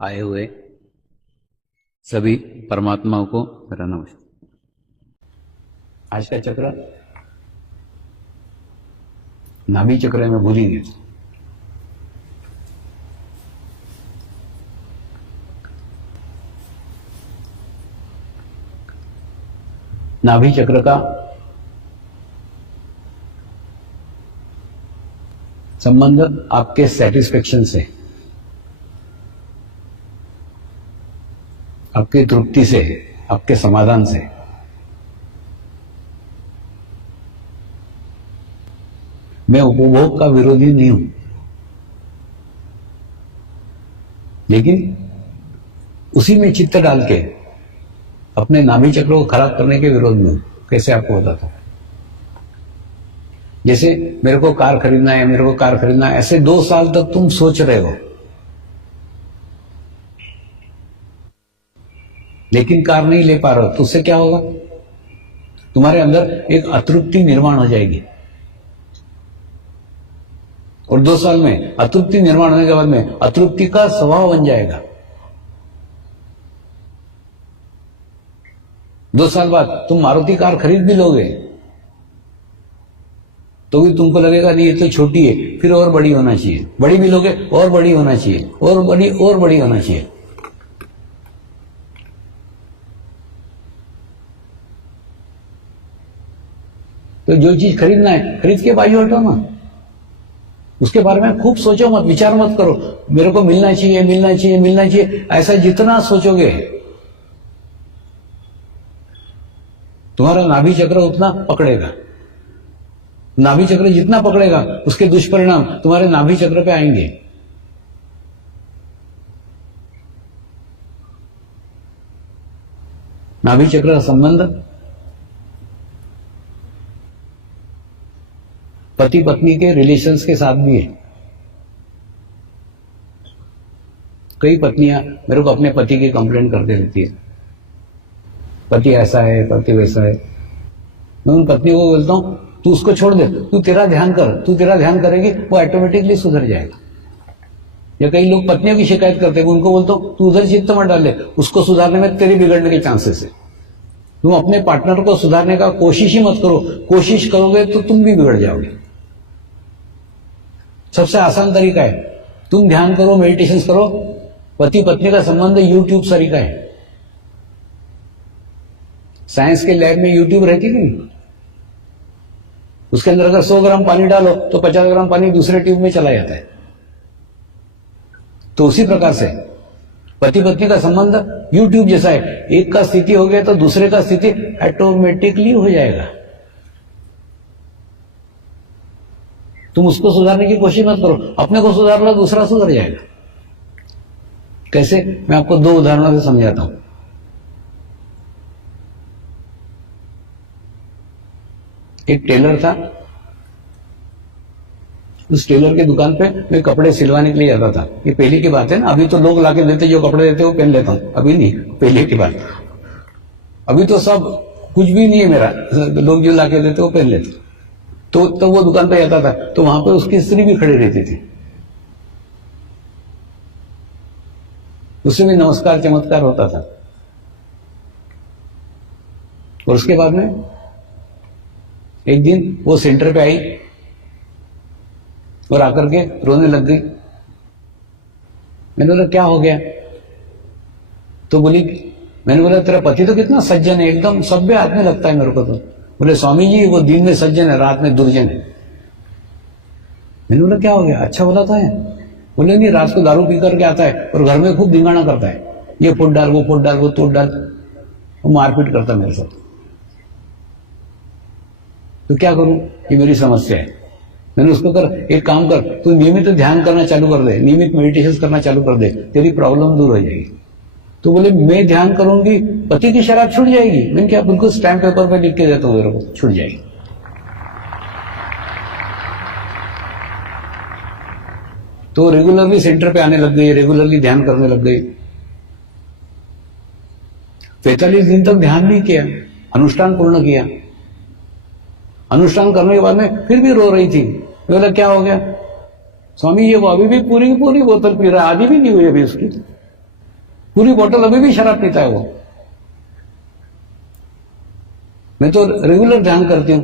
आए हुए सभी परमात्माओं को मेरा नमस्कार। आज का चक्र नाभि चक्र में भूलेंगे। नाभि चक्र का संबंध आपके सेटिस्फेक्शन से, आपकी तृप्ति से, आपके समाधान से। मैं उपभोग का विरोधी नहीं हूं, लेकिन उसी में चित्त डाल के अपने नाभि चक्र को खराब करने के विरोध में हूं। कैसे आपको बताता हूं। जैसे मेरे को कार खरीदना है, मेरे को कार खरीदना है, ऐसे 2 साल तक तुम सोच रहे हो, लेकिन कार नहीं ले पा रहे हो, तो उससे क्या होगा? तुम्हारे अंदर एक अतृप्ति निर्माण हो जाएगी, और 2 साल में अतृप्ति निर्माण होने के बाद में अतृप्ति का स्वभाव बन जाएगा। 2 साल बाद तुम मारुति कार खरीद भी लोगे तो भी तुमको लगेगा नहीं, ये तो छोटी है, फिर और बड़ी होना चाहिए। बड़ी भी लोगे और बड़ी होना चाहिए, और बड़ी होना चाहिए। तो जो चीज खरीदना है, खरीद के बाजू हटो ना। उसके बारे में खूब सोचो मत, विचार मत करो, मेरे को मिलना चाहिए, मिलना चाहिए, मिलना चाहिए। ऐसा जितना सोचोगे तुम्हारा नाभि चक्र उतना पकड़ेगा। नाभि चक्र जितना पकड़ेगा उसके दुष्परिणाम तुम्हारे नाभि चक्र पे आएंगे। नाभि चक्र का संबंध पति पत्नी के रिलेशंस के साथ भी है। कई पत्नियां मेरे को अपने पति की कंप्लेंट करते रहती है, पति ऐसा है, पति वैसा है। मैं उन पत्नी को बोलता हूं, तू उसको छोड़ दे, तू तेरा ध्यान कर, तू तेरा ध्यान करेगी वो ऑटोमेटिकली सुधर जाएगा। या कई लोग पत्नियों की शिकायत करते हैं, उनको बोलता हूं तू उधर चित्त मत डाले, उसको सुधारने में तेरी बिगड़ने के चांसेस है। तुम अपने पार्टनर को सुधारने का कोशिश ही मत करो, कोशिश करोगे तो तुम भी बिगड़ जाओगे। सबसे आसान तरीका है, तुम ध्यान करो, मेडिटेशन करो। पति पत्नी का संबंध यूट्यूब तरीका है। साइंस के लैब में यूट्यूब रहती नहीं, उसके अंदर अगर 100 ग्राम पानी डालो तो 50 ग्राम पानी दूसरे ट्यूब में चला जाता है। तो उसी प्रकार से पति पत्नी का संबंध यूट्यूब जैसा है। एक का स्थिति हो गया तो दूसरे का स्थिति ऑटोमेटिकली हो जाएगा। तुम उसको सुधारने की कोशिश मत करो, अपने को सुधार लो, दूसरा सुधर जाएगा। कैसे? मैं आपको 2 उदाहरणों से समझाता हूं। एक टेलर था, उस टेलर की दुकान पे मैं कपड़े सिलवाने के लिए जाता था। ये पहले की बात है ना, अभी तो लोग लाके देते, जो कपड़े देते वो पहन लेता हूं, अभी नहीं, पहले की बात। अभी तो सब कुछ भी नहीं है मेरा, लोग जो लाके देते वो पहन लेते। तो वो दुकान पे जाता था, तो वहां पे उसकी स्त्री भी खड़ी रहती थी, उससे भी नमस्कार चमत्कार होता था। और उसके बाद में एक दिन वो सेंटर पे आई और आकर के रोने लग गई। मैंने बोला क्या हो गया? तो बोली, मैंने बोला तेरा पति तो कितना सज्जन है, एकदम सभ्य आदमी लगता है मेरे को। तो बोले स्वामी जी वो दिन में सज्जन है, रात में दुर्जन है। मैंने बोला क्या हो गया? अच्छा बोला था। बोले नहीं, रात को दारू पी करके आता है और घर में खूब धिंगाना करता है, ये फोड़ डाल, वो फोड़ डाल, वो तोड़ डाल, वो मारपीट करता मेरे साथ। तो क्या करूं? ये मेरी समस्या है। मैंने उसको कर, एक काम कर, तू नियमित ध्यान करना चालू कर दे, नियमित मेडिटेशन करना चालू कर दे, तेरी प्रॉब्लम दूर हो जाएगी। तो बोले मैं ध्यान करूंगी, पति की शराब छूट जाएगी। मैंने क्या, बिल्कुल स्टैम्प पेपर पे लिख के देता हूं, मेरे को छूट जाएगी। तो रेगुलरली सेंटर पे आने लग गई, रेगुलरली ध्यान करने लग गई। 45 दिन तक ध्यान नहीं किया, अनुष्ठान पूर्ण किया। अनुष्ठान करने के बाद में फिर भी रो रही थी। बोला क्या हो गया? स्वामी ये वो अभी भी पूरी की पूरी बोतल पी रहा है, आधी भी नहीं हुई अभी उसकी। पूरी बोतल अभी भी शराब पीता है वो। मैं तो रेगुलर ध्यान करती हूं।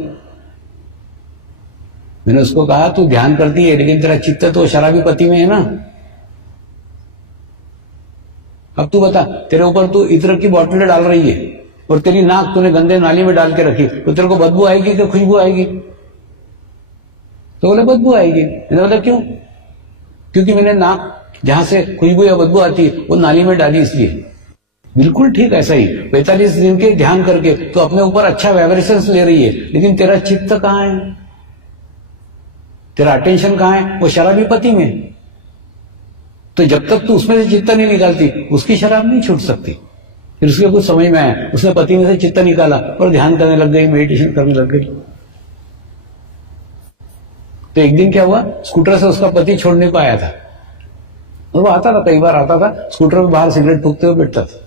मैंने उसको कहा तू ध्यान करती है लेकिन तेरा चित्त तो शराबी पति में है ना। अब तू बता, तेरे ऊपर तू इत्र की बोतलें डाल रही है और तेरी नाक तूने गंदे नाली में डाल के रखी, तो तेरे को बदबू आएगी कि खुशबू आएगी? तो बोले बदबू आएगी। मैंने बोला क्यों? क्योंकि मैंने नाक जहां से खुशबू या बदबू आती है वो नाली में डाली इसलिए। बिल्कुल ठीक ऐसा ही 45 दिन के ध्यान करके तो अपने ऊपर अच्छा वाइब्रेशंस ले रही है, लेकिन तेरा चित्त कहां है? तेरा अटेंशन कहां है? वो शराबी पति में। तो जब तक तू उसमें से चित्त नहीं निकालती उसकी शराब नहीं छूट सकती। फिर उसके कुछ समझ में आया, उसने पति में से चित्त निकाला और ध्यान करने लग गई, मेडिटेशन करने लग गई। तो एक दिन क्या हुआ, स्कूटर से उसका पति छोड़ने को आया था और वो आता था, कई बार आता था, स्कूटर में बाहर सिगरेट फूकते हुए बैठता था।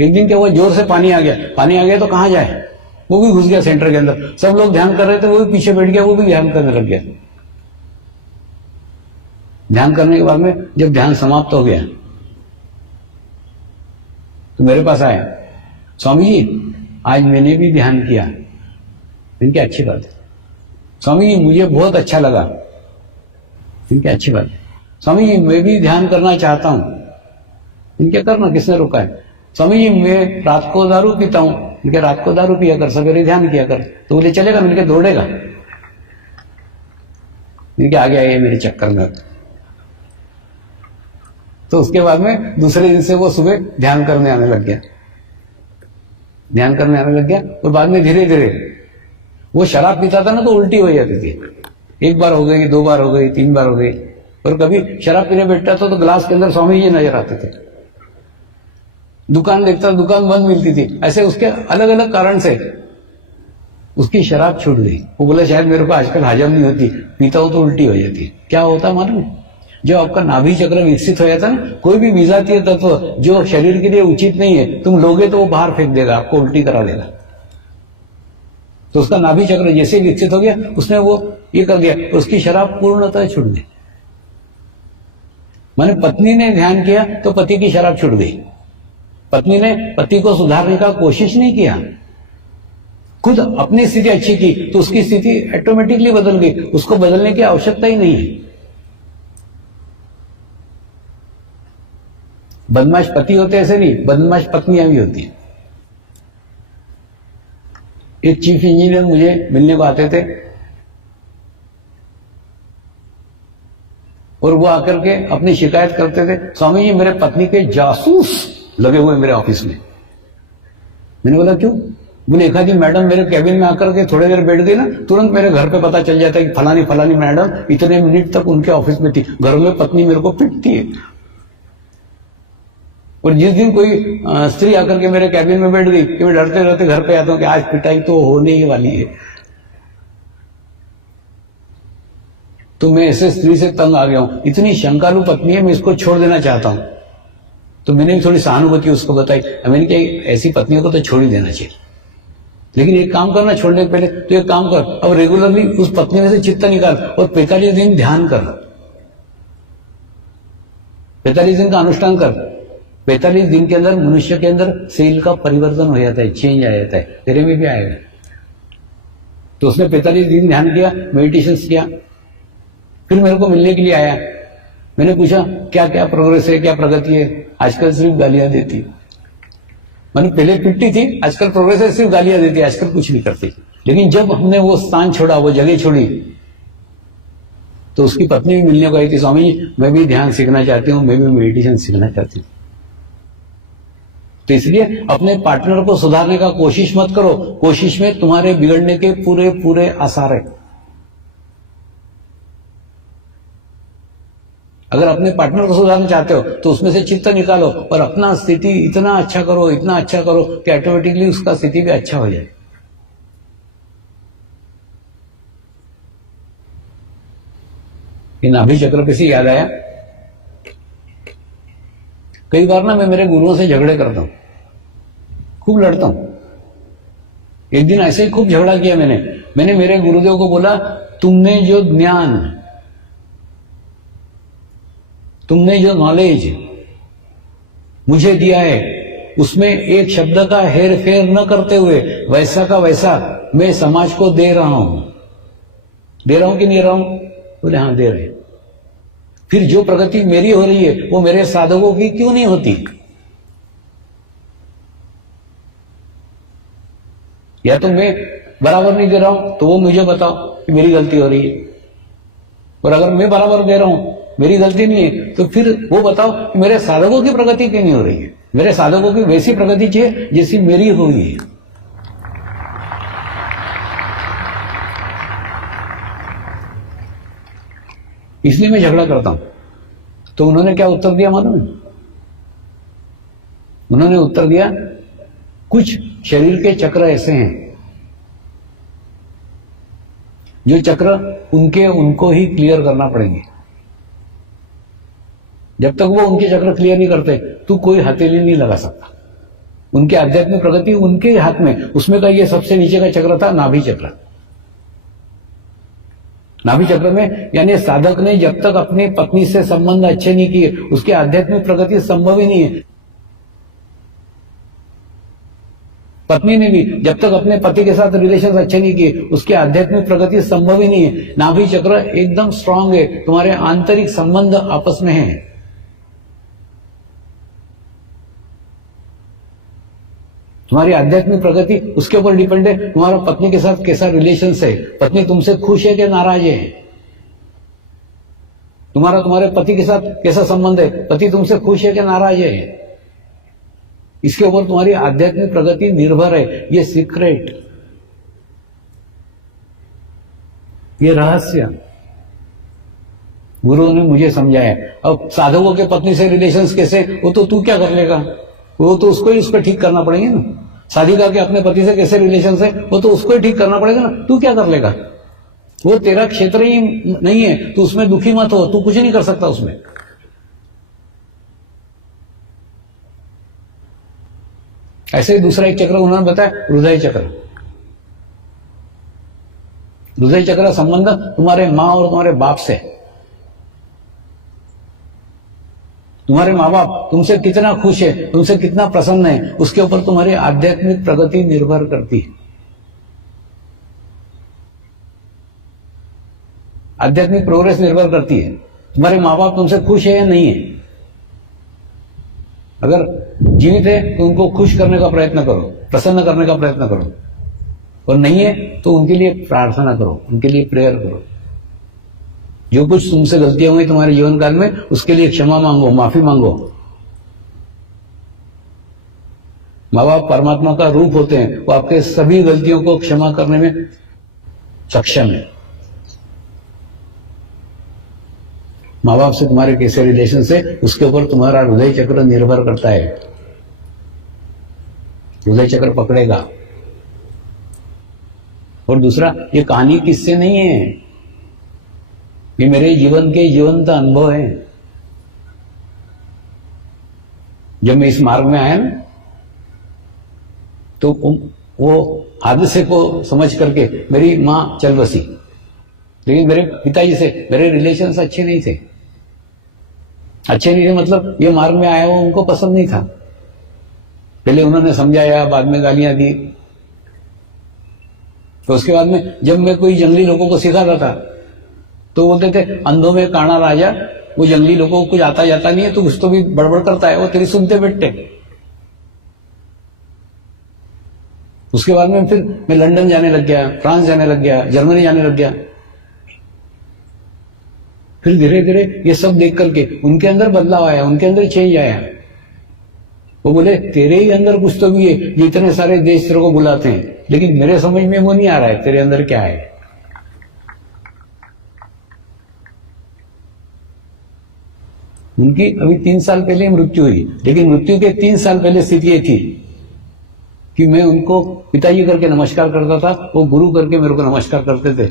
एक दिन क्या हुआ, जोर से पानी आ गया तो कहां जाए, वो भी घुस गया सेंटर के अंदर। सब लोग ध्यान कर रहे थे, वो भी पीछे बैठ गया, वो भी ध्यान करने लग गया। ध्यान करने के बाद में जब ध्यान समाप्त हो गया तो मेरे पास आया, स्वामी जी आज मैंने भी ध्यान किया। इनकी अच्छी बात है। स्वामी जी मुझे बहुत अच्छा लगा। इनकी अच्छी बात है। स्वामी जी मैं भी ध्यान करना चाहता हूं। इनके करना, किसने रोका है? स्वामी जी मैं रात को दारू पीता हूं। इनके रात को दारू पिया कर, सवेरे ध्यान किया कर। तो बोले चलेगा? मिलके दौड़ेगा। इनके आगे आए मेरे चक्कर में। तो उसके बाद में दूसरे दिन से वो सुबह ध्यान करने आने लग गया, ध्यान करने आने लग गया। और बाद में धीरे धीरे वो शराब पीता था ना तो उल्टी हो जाती थी। एक बार हो गई, 2 बार हो गई, 3 बार हो गई। और कभी शराब पीने बैठता था तो ग्लास के अंदर स्वामी जी नजर आते थे। दुकान देखता, दुकान बंद मिलती थी। ऐसे उसके अलग अलग कारण से उसकी शराब छूट गई। वो बोला शायद मेरे को आजकल हजम नहीं होती, पीता हूं तो उल्टी हो जाती है। क्या होता मालूम? जो आपका नाभि चक्र विकसित हो जाता है ना, कोई भी विजातीय तत्व जो शरीर के लिए उचित नहीं है, तुम लोगे तो वो बाहर फेंक देगा, आपको उल्टी करा देगा। तो उसका नाभि चक्र जैसे विकसित हो गया, उसने वो ये कर दिया, उसकी शराब पूर्णतः छूट गई। माने पत्नी ने ध्यान किया तो पति की शराब छूट गई। पत्नी ने पति को सुधारने का कोशिश नहीं किया, खुद अपनी स्थिति अच्छी की तो उसकी स्थिति ऑटोमेटिकली बदल गई। उसको बदलने की आवश्यकता ही नहीं है। बदमाश पति होते ऐसे नहीं, बदमाश पत्नियां भी होती है। एक चीफ इंजीनियर मुझे मिलने को आते थे और वो आकर के अपनी शिकायत करते थे, स्वामी जी मेरे पत्नी के जासूस लगे हुए मेरे ऑफिस में। मैंने बोला क्यों? बोले एक आधी मैडम मेरे कैबिन में आकर के थोड़ी देर बैठ गई ना, तुरंत मेरे घर पे पता चल जाता है कि फलानी फलानी मैडम इतने मिनट तक उनके ऑफिस में थी। घर में पत्नी मेरे को पिटती है। और जिस दिन कोई स्त्री आकर के मेरे कैबिन में बैठ गई कि मैं डरते डरते घर पे आता हूं कि आज पिटाई तो होने ही वाली है। तो मैं ऐसे स्त्री से तंग आ गया हूं, इतनी शंकालु पत्नी है, मैं इसको छोड़ देना चाहता हूं। तो मैंने भी थोड़ी सहानुभूति उसको बताई। मैंने कहा ऐसी पत्नियों को तो छोड़ ही देना चाहिए, लेकिन एक काम करना छोड़ने के पहले तो एक काम कर, अब रेगुलरली उस पत्नी में से चित्त निकाल और 45 दिन ध्यान कर। 45 दिन का अनुष्ठान कर। 45 दिन के अंदर मनुष्य के अंदर सेल का परिवर्तन हो जाता है, चेंज आ जाता है। तेरे में भी आएगा। तो उसने 45 दिन ध्यान किया, मेडिटेशन किया, फिर मेरे को मिलने के लिए आया। मैंने पूछा क्या क्या प्रोग्रेस है, क्या प्रगति है? आजकल सिर्फ गालियां देती। मैंने पहले पिटती थी, आजकल प्रोग्रेस है, सिर्फ गालियां देती, आजकल कुछ नहीं करती। लेकिन जब हमने वो स्थान छोड़ा, वो जगह छोड़ी, तो उसकी पत्नी भी मिलने को आई थी, स्वामी जी मैं भी ध्यान सीखना चाहती हूँ, मैं भी मेडिटेशन सीखना चाहती हूँ। तो इसलिए अपने पार्टनर को सुधारने का कोशिश मत करो, कोशिश में तुम्हारे बिगड़ने के पूरे पूरे आसार है। अगर अपने पार्टनर को सुधारना चाहते हो तो उसमें से चित्त निकालो और अपना स्थिति इतना अच्छा करो, इतना अच्छा करो कि ऑटोमेटिकली उसका स्थिति भी अच्छा हो जाए। इन नाभि चक्र पे से याद आया, कई बार ना मैं मेरे गुरुओं से झगड़े करता हूं, खूब लड़ता हूं। एक दिन ऐसे ही खूब झगड़ा किया मैंने मेरे गुरुदेव को बोला, तुमने जो ज्ञान, तुमने जो नॉलेज मुझे दिया है उसमें एक शब्द का हेर फेर न करते हुए वैसा का वैसा मैं समाज को दे रहा हूं। दे रहा हूं कि नहीं रहा हूं? बोले हाँ दे रहे। फिर जो प्रगति मेरी हो रही है वो मेरे साधकों की क्यों नहीं होती? या तो मैं बराबर नहीं दे रहा हूं तो वो मुझे बताओ कि मेरी गलती हो रही है, और अगर मैं बराबर दे रहा हूं मेरी गलती नहीं है तो फिर वो बताओ कि मेरे साधकों की प्रगति क्यों नहीं हो रही है? मेरे साधकों की वैसी प्रगति चाहिए जैसी मेरी हुई है। इसलिए मैं झगड़ा करता हूं। तो उन्होंने क्या उत्तर दिया मालूम है? उन्होंने उत्तर दिया, कुछ शरीर के चक्र ऐसे हैं जो चक्र उनको ही क्लियर करना पड़ेंगे। जब तक वो उनके चक्र क्लियर नहीं करते तू कोई हथेली नहीं लगा सकता। उनके आध्यात्मिक प्रगति उनके हाथ में। उसमें का ये सबसे नीचे का चक्र था नाभि चक्र। नाभि चक्र में यानी साधक ने जब तक अपनी पत्नी से संबंध अच्छे नहीं किए उसकी आध्यात्मिक प्रगति संभव ही नहीं है। पत्नी ने भी जब तक अपने पति के साथ रिलेशन अच्छे नहीं किए उसकी आध्यात्मिक प्रगति संभव ही नहीं है। नाभि चक्र एकदम स्ट्रांग है, तुम्हारे आंतरिक संबंध आपस में है। तुम्हारी आध्यात्मिक प्रगति उसके ऊपर डिपेंड है तुम्हारा पत्नी के साथ कैसा रिलेशन है, पत्नी तुमसे खुश है कि नाराज है, तुम्हारे पति के साथ कैसा संबंध है, पति तुमसे खुश है कि नाराज है, इसके ऊपर तुम्हारी आध्यात्मिक प्रगति निर्भर है। ये सीक्रेट, ये रहस्य गुरु ने मुझे समझाया। अब साधकों के पत्नी से रिलेशंस कैसे, वो तो तू क्या कर लेगा, वो तो उसको ही उसको ठीक करना पड़ेंगे ना। साधिका के अपने पति से कैसे रिलेशन है वो तो उसको ही ठीक करना पड़ेगा ना, तू क्या कर लेगा? वो तेरा क्षेत्र ही नहीं है, तू उसमें दुखी मत हो, तू कुछ नहीं कर सकता उसमें। ऐसे ही दूसरा एक चक्र उन्होंने बताया, हृदय चक्र। हृदय चक्र संबंध तुम्हारे मां और तुम्हारे बाप से। तुम्हारे माँ बाप तुमसे कितना खुश है, तुमसे कितना प्रसन्न है, उसके ऊपर तुम्हारी आध्यात्मिक प्रगति निर्भर करती है। आध्यात्मिक प्रोग्रेस निर्भर करती है। तुम्हारे माँ बाप तुमसे खुश है या नहीं है? अगर जीवित है तो उनको खुश करने का प्रयत्न करो, प्रसन्न करने का प्रयत्न करो, और नहीं है तो उनके लिए प्रार्थना करो, उनके लिए प्रेयर करो। जो कुछ तुमसे गलतियां हुई तुम्हारे जीवन काल में उसके लिए क्षमा मांगो, माफी मांगो। माँ बाप परमात्मा का रूप होते हैं, वो आपके सभी गलतियों को क्षमा करने में सक्षम है। माँ बाप से तुम्हारे कैसे रिलेशन से उसके ऊपर तुम्हारा हृदय चक्र निर्भर करता है। हृदय चक्र पकड़ेगा। और दूसरा, ये कहानी किससे नहीं है, ये मेरे जीवन के जीवंत अनुभव है। जब मैं इस मार्ग में आया ना तो वो हादसे को समझ करके मेरी मां चल बसी, लेकिन मेरे पिताजी से मेरे रिलेशंस अच्छे नहीं थे। अच्छे नहीं थे मतलब ये मार्ग में आया वो उनको पसंद नहीं था। पहले उन्होंने समझाया, बाद में गालियां दी। तो उसके बाद में जब मैं कोई जंगली लोगों को सिखाता था तो बोलते थे, अंधों में काना राजा, वो जंगली लोगों को कुछ आता जाता नहीं है तो कुछ तो भी बड़बड़ करता है, वो तेरी सुनते बैठते। उसके बाद में फिर मैं लंदन जाने लग गया, फ्रांस जाने लग गया, जर्मनी जाने लग गया। फिर धीरे धीरे ये सब देख करके उनके अंदर बदलाव आया, उनके अंदर चेंज आया। वो बोले, तेरे ही अंदर कुछ तो भी है, जितने सारे देश तेरे को बुलाते हैं, लेकिन मेरे समझ में वो नहीं आ रहा है तेरे अंदर क्या है। उनकी अभी 3 साल पहले मृत्यु हुई, लेकिन मृत्यु के 3 साल पहले स्थिति ये थी कि मैं उनको पिताजी करके नमस्कार करता था, वो गुरु करके मेरे को नमस्कार करते थे।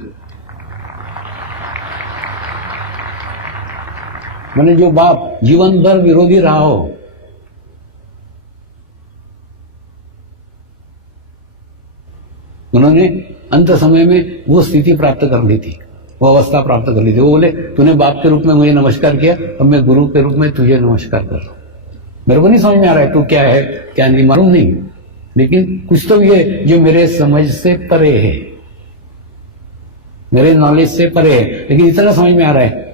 मैंने जो बाप जीवन भर विरोधी रहा हो, उन्होंने अंत समय में वो स्थिति प्राप्त कर ली थी, वो अवस्था प्राप्त कर ली थी। वो बोले, तूने बाप के रूप में मुझे नमस्कार किया, अब मैं गुरु के रूप में तुझे नमस्कार कर रहा हूं। मेरे को नहीं समझ में आ रहा है तू क्या है क्या नहीं, मालूम नहीं, लेकिन कुछ तो भी है जो मेरे समझ से परे है, मेरे नॉलेज से परे है, लेकिन इतना समझ में आ रहा है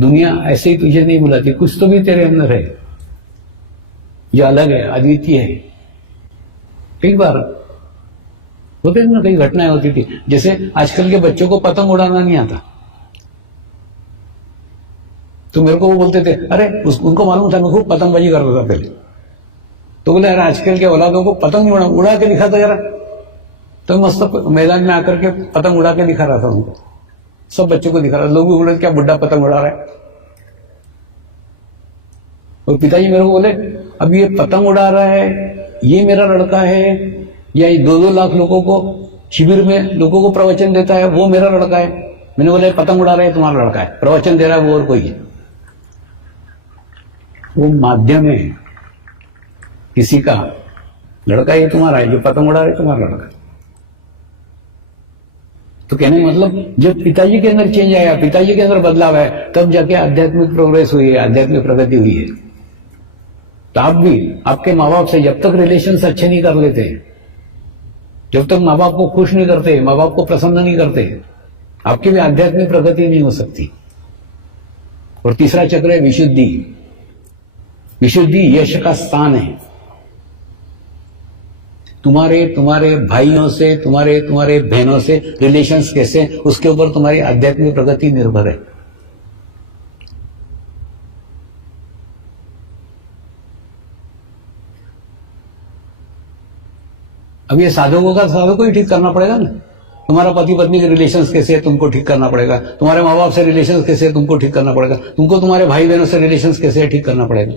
दुनिया ऐसे ही तुझे नहीं बुलाती, कुछ तो भी तेरे अंदर है जो अलग है, अद्वितीय है। कई बार होते ना, कई घटनाएं होती थी, जैसे आजकल के बच्चों को पतंग उड़ाना नहीं आता, तो मेरे को वो बोलते थे, अरे उनको मालूम था मैं खूब पतंगबाजी करता था पहले, तो बोले अरे आजकल के औलादों को पतंग उड़ा के दिखा था जरा, तो मस्त मैदान में आकर के पतंग उड़ा के दिखा रहा था उनको, सब बच्चों को दिखा रहा था। लोग भी बोले क्या बुढ़ा पतंग उड़ा रहा है। और पिताजी मेरे को बोले अब ये पतंग उड़ा रहा है, ये मेरा लड़का है, या ये 2-2 लाख लोगों को शिविर में लोगों को प्रवचन देता है, वो मेरा लड़का है। मैंने बोला पतंग उड़ा रहा है तुम्हारा लड़का है, प्रवचन दे रहा है वो और कोई है, वो माध्यम है किसी का, लड़का ये तुम्हारा है, जो पतंग उड़ा रहा है तुम्हारा लड़का है। तो कहने मतलब जब पिताजी के अंदर चेंज आया, पिताजी के अंदर बदलाव है, तब जाके आध्यात्मिक प्रोग्रेस हुई है, आध्यात्मिक प्रगति हुई है। तो आप भी आपके माँ बाप से जब तक रिलेशंस अच्छे नहीं कर लेते, जब तक माँ बाप को खुश नहीं करते, माँ बाप को प्रसन्न नहीं करते, आपकी भी आध्यात्मिक प्रगति नहीं हो सकती। और तीसरा चक्र है विशुद्धि। विशुद्धि यश का स्थान है। तुम्हारे भाइयों से, तुम्हारे बहनों से रिलेशंस कैसे, उसके ऊपर तुम्हारी आध्यात्मिक प्रगति निर्भर है। अब ये साधकों को ही ठीक करना पड़ेगा ना। तुम्हारा पति पत्नी के रिलेशंस कैसे है, तुमको ठीक करना पड़ेगा। तुम्हारे माँ बाप से रिलेशंस कैसे है, तुमको ठीक करना पड़ेगा। तुमको तुम्हारे भाई बहनों से रिलेशंस कैसे है, ठीक करना पड़ेगा।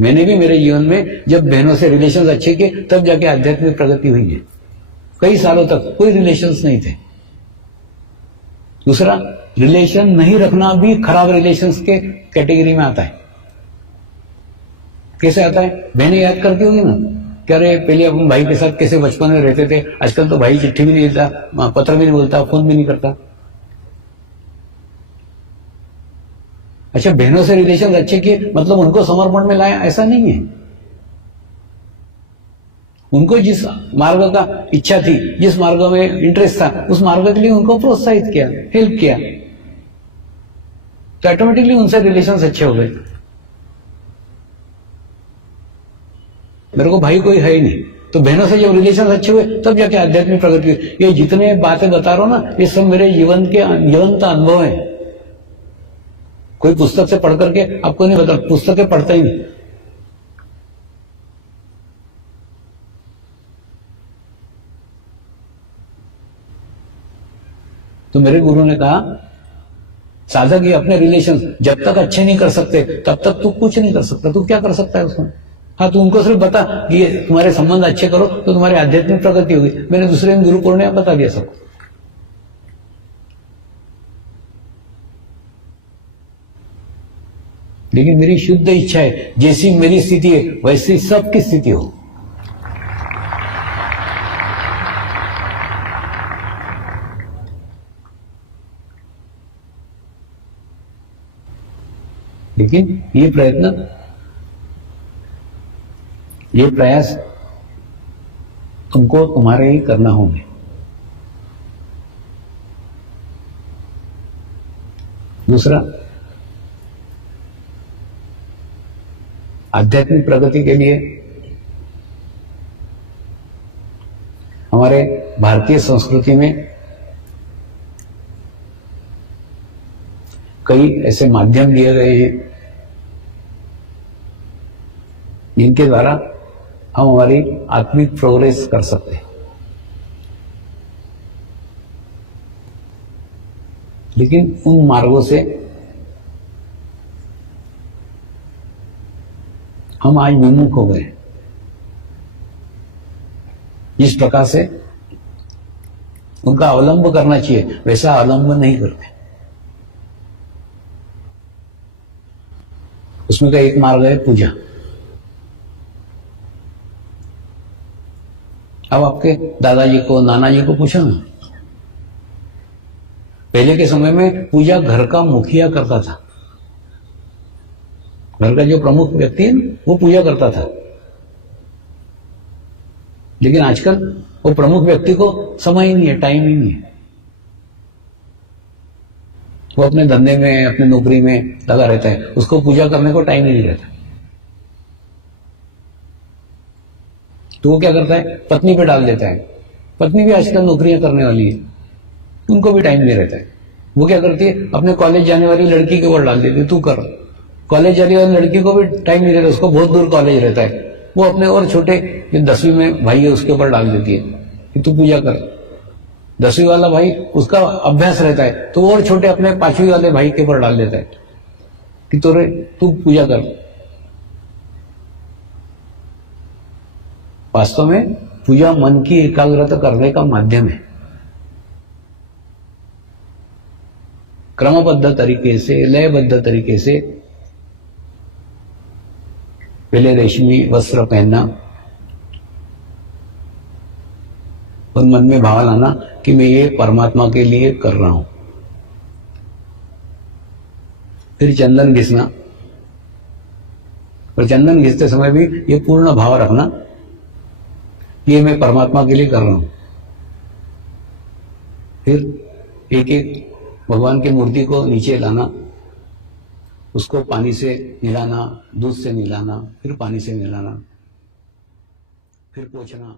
मैंने भी मेरे जीवन में जब बहनों से रिलेशंस अच्छे किए, तब जाके आध्यात्मिक प्रगति हुई है। कई सालों तक कोई रिलेशंस नहीं थे। दूसरा, रिलेशन नहीं रखना भी खराब रिलेशंस के कैटेगरी में आता है। कैसे आता है? बहनें याद करती होगी ना, क्या रे पहले अपन भाई के साथ कैसे बचपन में रहते थे, आजकल तो भाई चिट्ठी भी नहीं देता, पत्र भी नहीं बोलता, फोन भी नहीं करता। अच्छा, बहनों से रिलेशन अच्छे किए मतलब उनको समर्पण में लाया, ऐसा नहीं है। उनको जिस मार्ग का इच्छा थी, जिस मार्ग में इंटरेस्ट था, उस मार्ग के लिए उनको प्रोत्साहित किया, हेल्प किया, तो ऑटोमेटिकली उनसे रिलेशंस अच्छे हो गए। मेरे को भाई कोई है ही नहीं, तो बहनों से जब रिलेशन अच्छे हुए तब जाके आध्यात्मिक प्रगति हुई। ये जितने बातें बता रहा हूं ना, ये सब मेरे जीवन के जीवंत अनुभव है। कोई पुस्तक से पढ़ करके आपको नहीं बता, पुस्तकें पढ़ता ही नहीं। तो मेरे गुरु ने कहा, साधक ये अपने रिलेशन जब तक अच्छे नहीं कर सकते तब तक तू कुछ नहीं कर सकता। तू क्या कर सकता है उसमें? हाँ, तू उनको सिर्फ बता कि ये तुम्हारे संबंध अच्छे करो तो तुम्हारी आध्यात्मिक प्रगति होगी। मैंने दूसरे दिन गुरु पूर्णिमा बता दिया सबको। लेकिन मेरी शुद्ध इच्छा है, जैसी मेरी स्थिति है वैसी सबकी स्थिति हो। लेकिन ये प्रयास तुमको तुम्हारे ही करना होंगे। दूसरा, आध्यात्मिक प्रगति के लिए हमारे भारतीय संस्कृति में कई ऐसे माध्यम दिए गए हैं जिनके द्वारा हम हमारी आत्मिक प्रोग्रेस कर सकते हैं। लेकिन उन मार्गों से हम आज विमुख हो गए। जिस प्रकार से उनका अवलंब करना चाहिए वैसा अवलंब नहीं करते। उसमें का एक मार्ग है पूजा। अब आपके दादाजी को, नाना जी को पूछो ना, पहले के समय में पूजा घर का मुखिया करता था, घर का जो प्रमुख व्यक्ति है वो पूजा करता था। लेकिन आजकल वो प्रमुख व्यक्ति को समय ही नहीं है, टाइम ही नहीं है। वो अपने धंधे में, अपने नौकरी में लगा रहता है, उसको पूजा करने को टाइम ही नहीं रहता। तो वो क्या करता है, पत्नी पे डाल देता है। पत्नी भी आजकल नौकरियां करने वाली है, उनको भी टाइम नहीं रहता है। वो क्या करती है, अपने कॉलेज जाने वाली लड़की के ऊपर डाल देती है, तू कर। कॉलेज जाने वाली लड़की को भी टाइम नहीं रहता, उसको बहुत दूर कॉलेज रहता है, वो अपने और छोटे जो 10वीं में भाई है उसके ऊपर डाल देती है कि तू पूजा कर। 10वीं वाला भाई उसका अभ्यास रहता है, तो वो और छोटे अपने 5वीं वाले भाई के ऊपर डाल देता है कि तू पूजा कर। वास्तव में पूजा मन की एकाग्रता करने का माध्यम है। क्रमबद्ध तरीके से, लयबद्ध तरीके से पहले रेशमी वस्त्र पहनना और मन में भाव लाना कि मैं ये परमात्मा के लिए कर रहा हूं। फिर चंदन घिसना, और चंदन घिसते समय भी ये पूर्ण भाव रखना ये मैं परमात्मा के लिए कर रहा हूं। फिर एक एक भगवान की मूर्ति को नीचे लाना, उसको पानी से नहलाना, दूध से नहलाना, फिर पानी से नहलाना, फिर पोंछना।